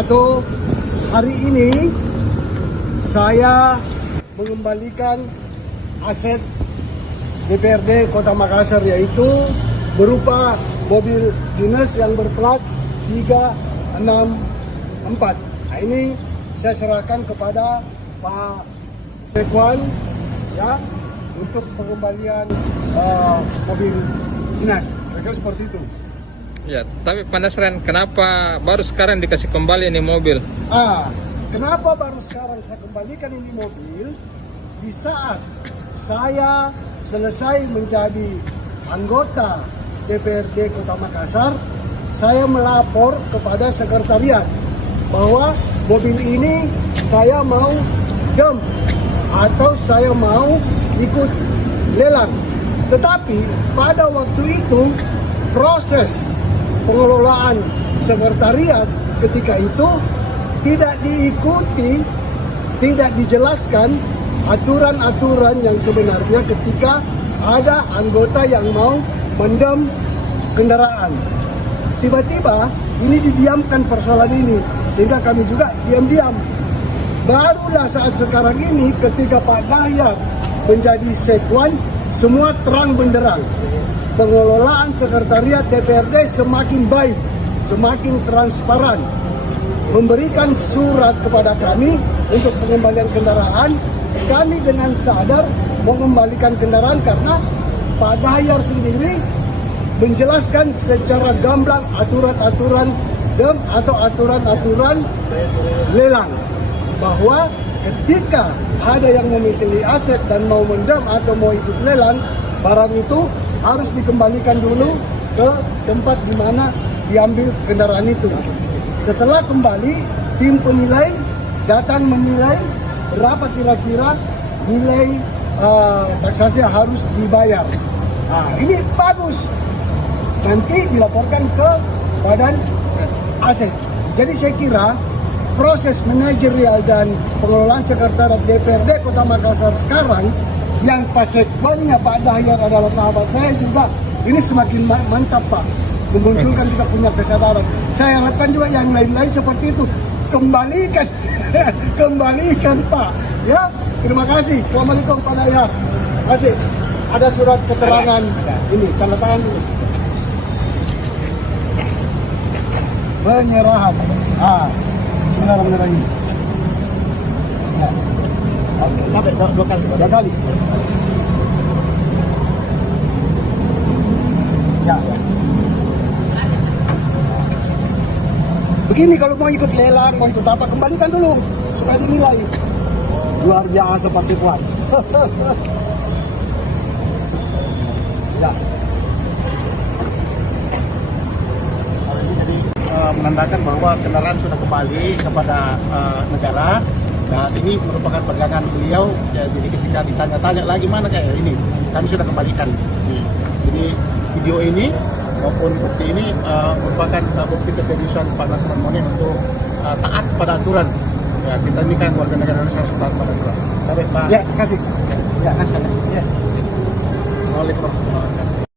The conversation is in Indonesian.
atau hari ini saya mengembalikan aset DPRD Kota Makassar, yaitu berupa mobil dinas yang berplat 364. Nah, ini saya serahkan kepada Pak Sekwan ya untuk pengembalian mobil dinas. Kira-kira seperti itu. Ya, tapi penasaran kenapa baru sekarang dikasih kembali ini mobil? Kenapa baru sekarang saya kembalikan ini mobil? Di saat saya selesai menjadi anggota DPRD Kota Makassar, saya melapor kepada sekretariat bahwa mobil ini saya mau dump atau saya mau ikut lelang. Tetapi pada waktu itu proses pengelolaan sekretariat ketika itu tidak diikuti, tidak dijelaskan aturan-aturan yang sebenarnya ketika ada anggota yang mau mendem kendaraan. Tiba-tiba ini didiamkan persoalan ini, sehingga kami juga diam-diam. Barulah saat sekarang ini ketika Pak Dahyat menjadi sekwan, semua terang benderang. Pengelolaan sekretariat DPRD semakin baik, semakin transparan. Memberikan surat kepada kami untuk pengembalian kendaraan. Kami dengan sadar mengembalikan kendaraan karena Pak Dahyat sendiri menjelaskan secara gamblang aturan-aturan dem atau aturan-aturan lelang, bahwa ketika ada yang memiliki aset dan mau mendem atau mau ikut lelang, barang itu harus dikembalikan dulu ke tempat di mana diambil kendaraan itu. Setelah kembali, tim penilai datang menilai berapa kira-kira nilai taksasi yang harus dibayar. Nah, ini bagus. Nanti dilaporkan ke Badan Aset. Jadi saya kira proses manajerial dan pengelolaan sekretariat DPRD Kota Makassar sekarang, yang Pak Sekwannya Pak Dahyat adalah sahabat saya juga, ini semakin mantap Pak, memunculkan kita punya kesadaran. Saya harapkan juga yang lain-lain seperti itu kembalikan, kembalikan Pak. Ya, terima kasih. Assalamualaikum Pak Dahyat. Terima kasih. Ada surat keterangan ini, tanda tangan dulu. Penyerahan. Bismillahirrahmanirrahim. Ya. Sampai dua kali. Ya. Begini, kalau mau ikut lelang, mau ikut apa, kembalikan dulu supaya dinilai. Luar biasa Pak Sekwan. Ya. Menandakan bahwa kendaraan sudah kembali kepada negara. Nah, ini merupakan pegangan beliau. Ya, jadi ketika ditanya-tanya lagi mana kayak ini, kami sudah kembalikan. Jadi video ini maupun bukti ini merupakan bukti keseriusan Pak Nasran Monin untuk taat pada aturan. Ya, kita ini kan warga negara Indonesia harus taat pada aturan. Baik, Pak. Ya, kasih. Ya, kasih. Ya. Assalamualaikum warahmatullahi wabarakatuh.